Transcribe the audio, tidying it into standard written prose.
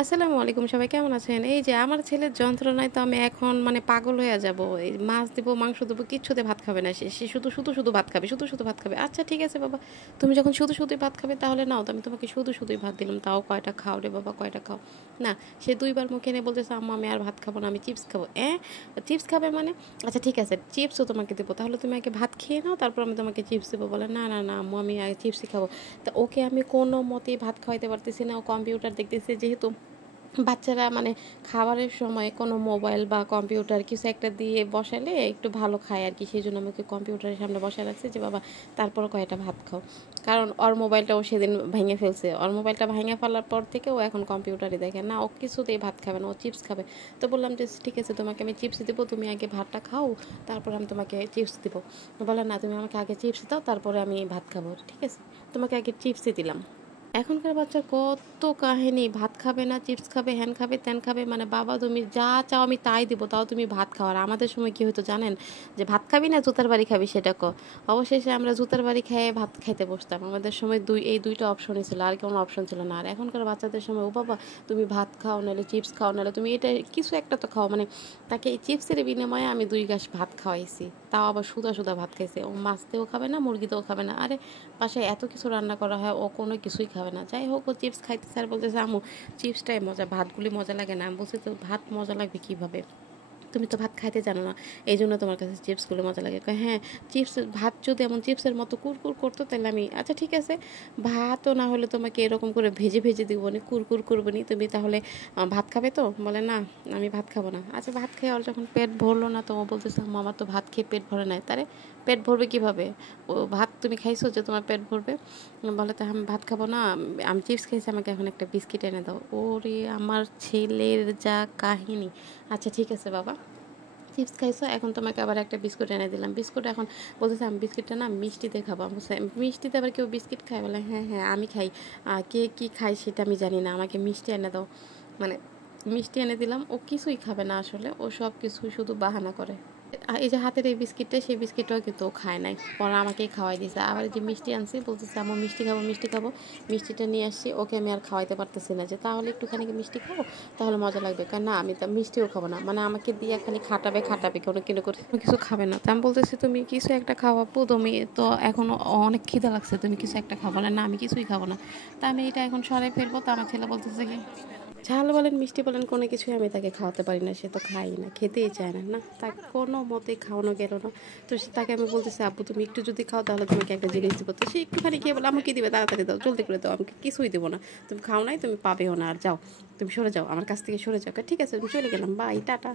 আসসালামু আলাইকুম, সবাই কেমন আছেন? এই যে আমার ছেলের যন্ত্রণায় তো আমি এখন মানে পাগল হয়ে যাব। এই মাছ দিব, মাংস দিব, কিচ্ছুতে ভাত খাবে না সে। সে শুধু ভাত খাবে, শুধু ভাত খাবে। আচ্ছা ঠিক আছে বাবা, তুমি যখন শুধুই ভাত খাবে তাহলে নাও, তো আমি তোমাকে শুধুই ভাত দিলাম। তাও কয়টা খাও রে বাবা, কয়টা খাও? না, সে ২ বার মুখে এনে বলতেছে, আম্মু আমি আর ভাত খাবো না, আমি চিপস খাবো। চিপস খাবে মানে? আচ্ছা ঠিক আছে, চিপসও তোমাকে দেবো। তাহলে তুমি আগে ভাত খেয়ে নাও, তারপর আমি তোমাকে চিপস দেবো। বলে, না আম্মু, আমি আগে চিপসই খাবো। তা ওকে আমি কোনো মতেই ভাত খাওয়াইতে পারতেছি না। ও কম্পিউটার দেখতেছে, যেহেতু বাচ্চারা মানে খাবারের সময় কোনো মোবাইল বা কম্পিউটার কিছু একটা দিয়ে বসালে একটু ভালো খায় আর কি। সেই জন্য আমাকে কম্পিউটারের সামনে বসায় রাখছে যে বাবা তারপর কয়েকটা ভাত খাও। কারণ ওর মোবাইলটাও সেদিন ভেঙে ফেলছে। ওর মোবাইলটা ভেঙে ফেলার পর থেকে ও এখন কম্পিউটারই দেখে না, ও কিছুতেই ভাত খাবে না, ও চিপস খাবে। তো বললাম যে ঠিক আছে, তোমাকে আমি চিপস দেবো, তুমি আগে ভাতটা খাও, তারপর আমি তোমাকে চিপস দেবো। বলে না, তুমি আমাকে আগে চিপস দাও, তারপরে আমি ভাত খাবো। ঠিক আছে, তোমাকে আগে চিপসই দিলাম। এখনকার বাচ্চার কত কাহিনী, ভাত খাবে না, চিপস খাবে, হ্যান খাবে, ত্যান খাবে। মানে বাবা তুমি যা চাও আমি তাই দিব, তাও তুমি ভাত খাও। আর আমাদের সময় কি হতো জানেন? যে ভাত খাবি না জুতার বাড়ি খাবি, সেটা অবশেষে আমরা জুতার বাড়ি খেয়ে ভাত খাইতে বসতাম। আমাদের সময় এই দুইটা অপশনই ছিল, আর কোনো অপশন ছিল না। আর এখনকার বাচ্চাদের সময়, ও বাবা তুমি ভাত খাও, নাহলে চিপস খাও, নাহলে তুমি এটা কিছু একটা তো খাও। মানে তাকে এই চিপসের বিনিময়ে আমি ২ গাছ ভাত খাওয়াইছি, তাও আবার সুদা ভাত খাইছে। ও মাছ দিয়েও খাবে না, মুরগিতেও খাবে না। আরে বাসায় এত কিছু রান্না করা হয়, ও কোনো কিছুই খাবে না। যাই হোক, ও চিপস খাইতেছে আর বলতেছে, আম্মু চিপসটাই মজা, ভাতগুলি মজা লাগে না। আমি বলছি, তো ভাত মজা লাগবে কীভাবে? তুমি তো ভাত খাইতে জানো না, এই জন্য তোমার কাছে চিপসগুলো মজা লাগে। কয় হ্যাঁ, চিপস ভাত যদি এমন চিপসের মতো কুরকুর করতো তাহলে আমি আচ্ছা ঠিক আছে, ভাতও না হলে তোমাকে এরকম করে ভেজে দিব নি, কুরকুর করবো নি, তুমি তাহলে ভাত খাবে তো? বলে না, আমি ভাত খাবো না। আচ্ছা ভাত খেয়ে ওর যখন পেট ভরলো না, তো ও বলতেছে, আম্মু আমার তো ভাত খেয়ে পেট ভরে নাই। তারে পেট ভরবে কীভাবে? ও ভাত তুমি খাইছো যে তোমার পেট ভরবে? বলে তো আমি ভাত খাবো না, আমি চিপস খেয়েছি, আমাকে এখন একটা বিস্কিট এনে দাও। ওরে আমার ছেলের যা কাহিনী! আচ্ছা ঠিক আছে বাবা, চিপস খাইছো, এখন তোমাকে আবার একটা বিস্কুট এনে দিলাম। বিস্কুট এখন বলতেছে, আমি বিস্কিটটা না মিষ্টিতে খাবো। আমি বলছি, মিষ্টিতে আবার কেউ বিস্কিট খায়? বলে হ্যাঁ আমি খাই। কে কী খায় সেটা আমি জানি না, আমাকে মিষ্টি এনে দাও। মানে মিষ্টি এনে দিলাম, ও কিছুই খাবে না আসলে, ও সব কিছু শুধু বাহানা করে। এই যে হাতের এই বিস্কিটটা, সেই বিস্কিটটাও কিন্তু ও খায় নাই, পরে আমাকেই খাওয়াই দিয়েছে। আবার এই যে মিষ্টি আনছি, বলতেছে আমার মিষ্টি খাবো। মিষ্টিটা নিয়ে আসছি, ওকে আমি আর খাওয়াইতে পারতেছি না, যে তাহলে একটুখানি মিষ্টি খাবো, তাহলে মজা লাগবে। কারণ না, আমি তো মিষ্টিও খাবো না, মানে আমাকে দিয়ে খালি খাটাবে কোনো কিনে করে, কোনো কিছু খাবে না। তো আমি বলতেছি, তুমি কিছু একটা খাওয়াবো, তুমি তো এখন অনেক খিদা লাগছে, তুমি কিছু একটা খাবো না? না আমি কিছুই খাবো না। তা আমি এটা এখন সরাই ফেলবো। তো আমার ছেলে বলতেছে কি, ঝাল বলেন মিষ্টি বলেন কোনো কিছুই আমি তাকে খাওয়াতে পারি না, সে তো খাই না, খেতেই চায় না। না, তাকে কোনো মতেই খাওয়ানো গেল না। তো তাকে আমি বলতেছি, আব্বু তুমি একটু যদি খাও তাহলে তোমাকে একটা জিনিস দেবো। তো সে একটুখানি খেয়ে বলে, আমাকে দিবে, তাড়াতাড়ি দাও, জলদি করে দাও, আমাকে কিছুই দেবো না, তুমি খাও নাই, তুমি পাবেও না, আর যাও, তুমি সরে যাও, আমার কাছ থেকে সরে যাও। ঠিক আছে, তুমি চলে গেলাম, বাই, টাটা।